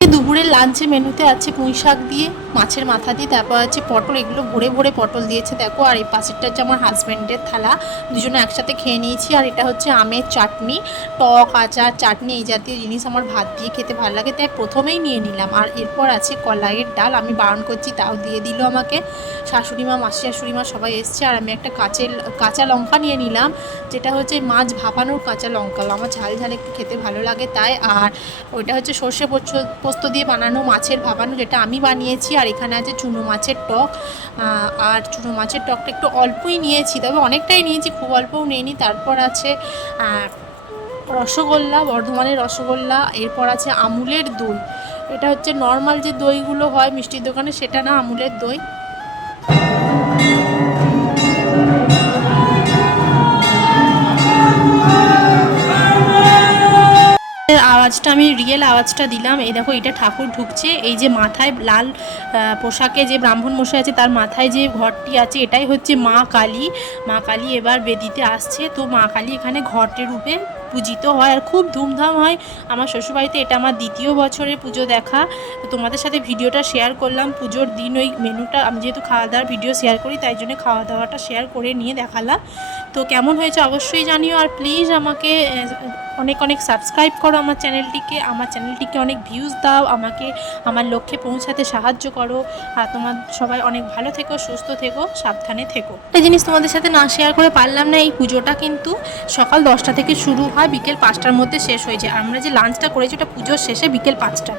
দুপুরের লাঞ্চে মেনুতে আছে পুঁই শাক দিয়ে, মাছের মাথা দিয়ে, তারপর আছে পটল, এগুলো ভরে ভরে পটল দিয়েছে দেখো। আর এই পাশেরটা হচ্ছে আমার হাজব্যান্ডের থালা, দুজনে একসাথে খেয়ে নিয়েছি। আর এটা হচ্ছে আমের চাটনি, টক আচার চাটনি এই জাতীয় জিনিস আমার ভাত দিয়ে খেতে ভালো লাগে, তাই প্রথমেই নিয়ে নিলাম। আর এরপর আছে কলাইয়ের ডাল, আমি বারণ করছি তাও দিয়ে দিল আমাকে। শাশুড়িমা, মাসি শাশুড়িমা সবাই এসছে। আর আমি একটা কাঁচা লঙ্কা নিয়ে নিলাম, যেটা হচ্ছে মাছ ভাপানোর কাঁচা লঙ্কা, আমার ঝাল ঝাল একটু খেতে ভালো লাগে তাই। আর ওইটা হচ্ছে সর্ষে পোস্ত দিয়ে বানানো মাছের ভাপানো, যেটা আমি বানিয়েছি। আর এখানে আছে চুনো মাছের টক, আর চুনো মাছের টকটা একটু অল্পই নিয়েছি, তবে অনেকটাই নিয়েছি, খুব অল্পও নিইনি। তারপর আছে রসগোল্লা, বর্ধমানের রসগোল্লা। এরপর আছে আমুলের দই, এটা হচ্ছে নর্মাল যে দইগুলো হয় মিষ্টির দোকানে, সেটা না, আমুলের দই। আওয়াজটা আমি রিয়েল আওয়াজটা দিলাম। এই দেখো, এটা ঠাকুর ঢুকছে, এই যে মাথায় লাল পোশাকে যে ব্রাহ্মণ মশাই আছে তার মাথায় যে ঘরটি আছে এটাই হচ্ছে মা কালী। মা কালী এবার বেদিতে আসছে, তো মা কালী এখানে ঘটের রূপে পূজিত হয় আর খুব ধুমধাম হয় আমার শ্বশুরবাড়িতে। এটা আমার দ্বিতীয় বছরে পুজো দেখা, তো তোমাদের সাথে ভিডিওটা শেয়ার করলাম পুজোর দিন। ওই মেনুটা আমি যেহেতু খাওয়া দাওয়ার ভিডিও শেয়ার করি, তাই জন্য খাওয়া দাওয়াটা শেয়ার করে নিয়ে দেখালাম। তো কেমন হয়েছে অবশ্যই জানিও, আর প্লিজ আমাকে অনেক অনেক সাবস্ক্রাইব করো আমার চ্যানেলটিকে অনেক ভিউজ দাও, আমাকে আমার লক্ষ্যে পৌঁছাতে সাহায্য করো। আর তোমার সবাই অনেক ভালো থেকো, সুস্থ থেকো, সাবধানে থেকো। একটা জিনিস তোমাদের সাথে না শেয়ার করে পারলাম না, এই পুজোটা কিন্তু সকাল 10টা থেকে শুরু হয়, বিকেল 5টার মধ্যে শেষ হয়ে যায়। আমরা যে লাঞ্চটা করেছি ওটা পুজোর শেষে বিকেল 5টা।